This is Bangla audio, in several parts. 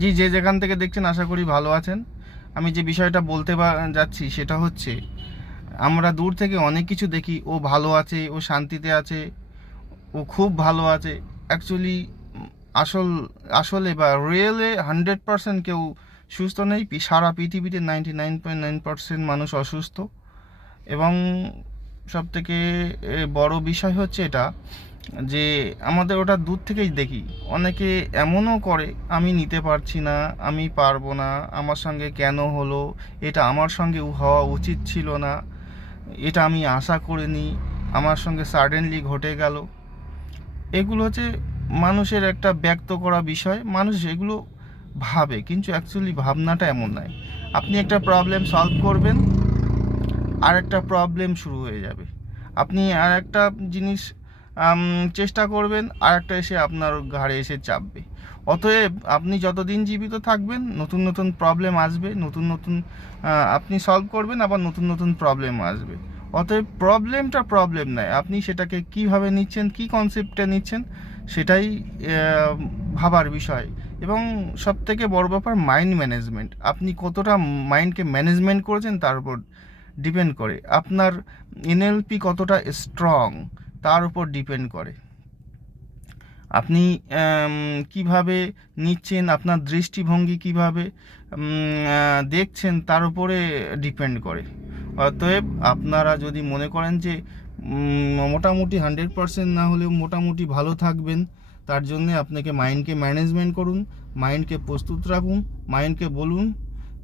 জি, যে যেখান থেকে দেখছেন আশা করি ভালো আছেন। আমি যে বিষয়টা বলতে যাচ্ছি সেটা হচ্ছে, আমরা দূর থেকে অনেক কিছু দেখি, ও ভালো আছে, ও শান্তিতে আছে, ও খুব ভালো আছে। অ্যাকচুয়ালি আসল আসলে বা রিয়েলে 100% কেউ সুস্থ নেই। সারা পৃথিবীতে 99.9% মানুষ অসুস্থ। এবং সবথেকে বড় বিষয় হচ্ছে এটা, যে আমাদের ওটা দূর থেকেই দেখি। অনেকে এমনও করে, আমি নিতে পারছি না, আমি পারবো না, আমার সঙ্গে কেন হলো, এটা আমার সঙ্গে হওয়া উচিত ছিল না, এটা আমি আশা করিনি, আমার সঙ্গে সাডেনলি ঘটে গেল। এগুলো হচ্ছে মানুষের একটা ব্যক্ত করা বিষয়। মানুষ এগুলো ভাবে, কিন্তু অ্যাকচুয়ালি ভাবনাটা এমন নয়। আপনি একটা প্রবলেম সলভ করবেন, আর একটা প্রবলেম শুরু হয়ে যাবে। আপনি আর একটা জিনিস চেষ্টা করবেন, আর একটা এসে আপনার ঘাড়ে এসে চাপবে। অতএব আপনি যতদিন জীবিত থাকবেন, নতুন নতুন প্রবলেম আসবে, নতুন নতুন আপনি সলভ করবেন, আবার নতুন নতুন প্রবলেম আসবে। অতএব প্রবলেমটা প্রবলেম নয়, আপনি সেটাকে কিভাবে নিচ্ছেন, কি কনসেপ্টে নিচ্ছেন, সেটাই ভাবার বিষয়। এবং সবথেকে বড় ব্যাপার মাইন্ড ম্যানেজমেন্ট। আপনি কতটা মাইন্ডকে ম্যানেজমেন্ট করেছেন তার উপর ডিপেন্ড করে। আপনার এনএলপি কতটা স্ট্রং তার উপর ডিপেন্ড করে। আপনি কিভাবে নিচ্ছেন, আপনার দৃষ্টিভঙ্গি কিভাবে দেখছেন তার উপরে ডিপেন্ড করে। অতএব আপনারা যদি মনে করেন যে মোটামুটি 100% না হলেও মোটামুটি ভালো থাকবেন, তার জন্যে আপনাকে মাইন্ডকে ম্যানেজমেন্ট করুন, মাইন্ডকে প্রস্তুত রাখুন, মাইন্ডকে বলুন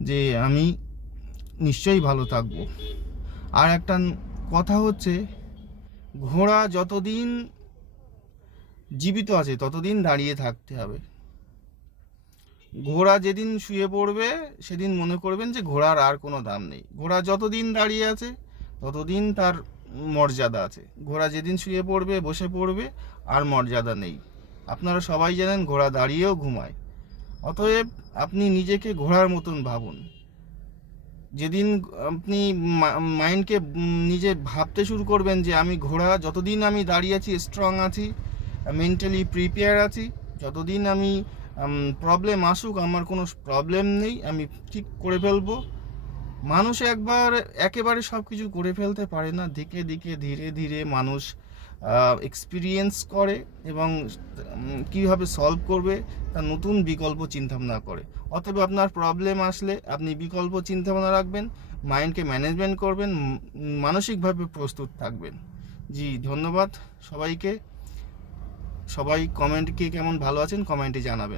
যে আমি নিশ্চয়ই ভালো থাকবো। আর একটা কথা হচ্ছে, ঘোড়া যতদিন জীবিত আছে ততদিন দাঁড়িয়ে থাকতে হবে। ঘোড়া যেদিন শুয়ে পড়বে সেদিন মনে করবেন যে ঘোড়ার আর কোনো দাম নেই। ঘোড়া যতদিন দাঁড়িয়ে আছে ততদিন তার মর্যাদা আছে। ঘোড়া যেদিন শুয়ে পড়বে, বসে পড়বে, আর মর্যাদা নেই। আপনারা সবাই জানেন ঘোড়া দাঁড়িয়েও ঘুমায়। অতএব আপনি নিজেকে ঘোড়ার মতন ভাবুন। যেদিন আপনি মাইন্ডকে নিজে ভাবতে শুরু করবেন যে আমি ঘোড়া, যতদিন আমি দাঁড়িয়ে আছি, স্ট্রং আছি, মেন্টালি প্রিপেয়ার আছি, যতদিন আমি প্রবলেম আসুক আমার কোনো প্রবলেম নেই, আমি ঠিক করে ফেলবো। মানুষ একেবারে সব কিছু করে ফেলতে পারে না। দিকে দিকে ধীরে ধীরে মানুষ এক্সপিরিয়েন্স করে এবং কীভাবে সলভ করবে তার নতুন বিকল্প চিন্তাভাবনা করে। অতএব আপনার প্রবলেম আসলে আপনি বিকল্প চিন্তাভাবনা রাখবেন, মাইন্ডকে ম্যানেজমেন্ট করবেন, মানসিকভাবে প্রস্তুত থাকবেন। জি, ধন্যবাদ সবাইকে। সবাই কমেন্ট, কে কেমন ভালো আছেন কমেন্টে জানাবেন।